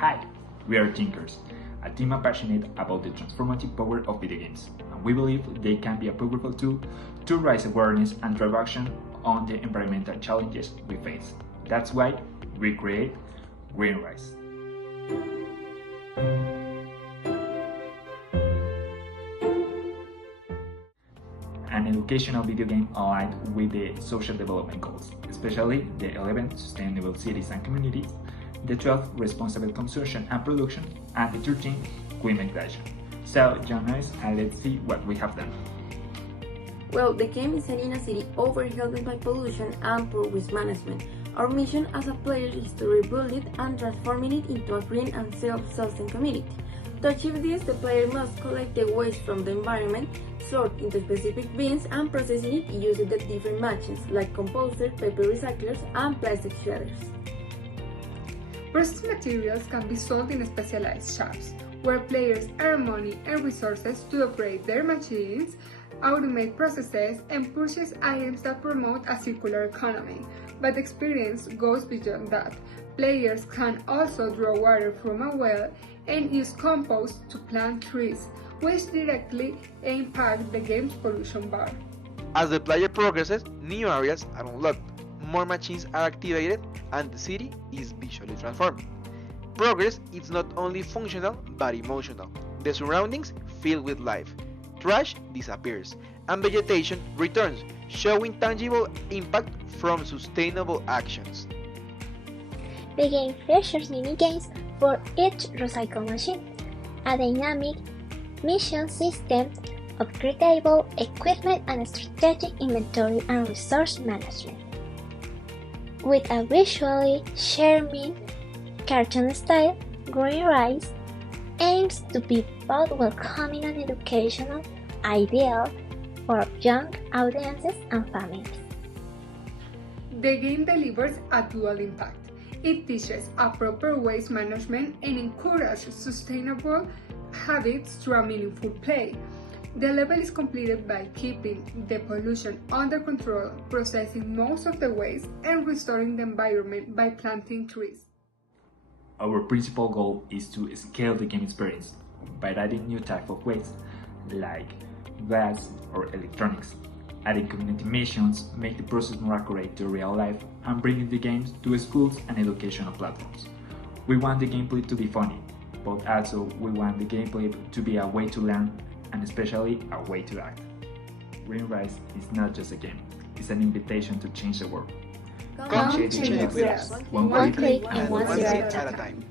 Hi, we are Thinkers, a team passionate about the transformative power of video games, and we believe they can be a powerful tool to raise awareness and drive action on the environmental challenges we face. That's why we create Green Rise. An educational video game aligned with the social development goals, especially the 11 sustainable cities and communities, the 12 responsible consumption and production, and the 13 clean migration. So join us and let's see what we have done. Well, the game is set in a city overwhelmed by pollution and poor waste management. Our mission as a player is to rebuild it and transforming it into a green and self-sustaining community. To achieve this, the player must collect the waste from the environment, sort into specific bins, and processing it using the different machines like composters, paper recyclers, and plastic shredders. Processed materials can be sold in specialized shops, where players earn money and resources to operate their machines, automate processes, and purchase items that promote a circular economy. But the experience goes beyond that. Players can also draw water from a well and use compost to plant trees, which directly impact the game's pollution bar. As the player progresses, new areas are unlocked, more machines are activated, and the city is visually transformed. Progress is not only functional but emotional. The surroundings fill with life, trash disappears, and vegetation returns, showing tangible impact from sustainable actions. The game features mini-games for each recycle machine, a dynamic mission system, upgradable equipment, and strategic inventory and resource management. With a visually charming cartoon style, Green Rise aims to be both welcoming and educational, ideal for young audiences and families. The game delivers a dual impact. It teaches a proper waste management and encourages sustainable habits through a meaningful play. The level is completed by keeping the pollution under control, processing most of the waste, and restoring the environment by planting trees. Our principal goal is to scale the game experience by adding new types of waste, like glass or electronics. Adding community missions make the process more accurate to real life and bringing the games to schools and educational platforms. We want the gameplay to be funny, but also we want the gameplay to be a way to learn and especially a way to act. Green Rise is not just a game, it's an invitation to change the world. Come change it with us, one click and one seat zero at a time.